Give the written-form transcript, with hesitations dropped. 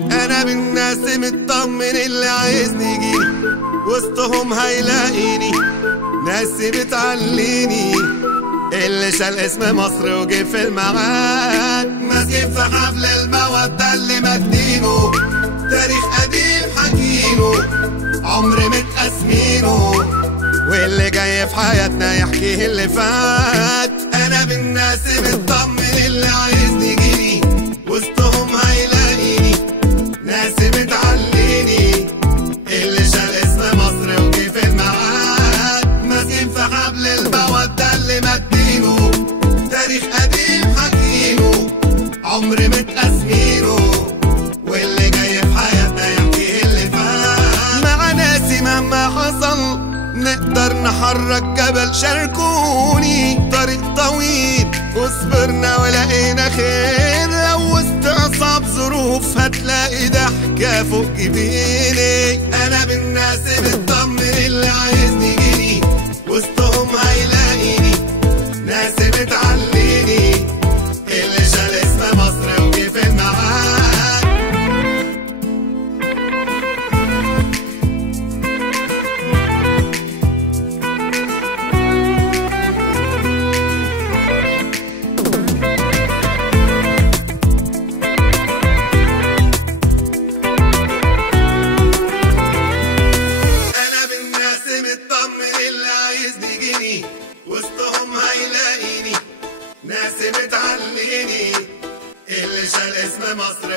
انا بالناس مطمن، اللي عايزني يجيني وسطهم هيلاقيني. ناسي بتعليني اللي شال اسم مصر وجه في الميعاد. ماسكين في حبل المودة اللي مدينه، تاريخ قديم حكينه، عمر متقاسمينه، واللي جاي في حياتنا يحكيه اللي فات. انا بالناس مطمن، اللي عايزني يجيني وسطهم هيلاقيني. ناسي بتعليني اللي شال اسم مصر وجه في الميعاد. ماسكين في حبل المودة اللي مدينه، تاريخ قديم حكينه، عمر متقاسمينه، واللي جاي في حياتنا يحكيه اللي فات. مع ناسي مهما حصل نقدر نحرك جبل. شاركوني طريق طويل وصبرنا ولقينا خير. لو وسط أصعب ظروف هتلاقي ضحكة فوق جبيني. أنا بالناس مطمن، اللي عايزني يجيني وسطهم هيلاقيني. ناسي بتعليني اللي شال اسم مصر وجه في الميعاد. مطمن، اللي عايزني يجيني وسطهم هيلاقيني. ناسي بتعليني اللي شال اسم مصر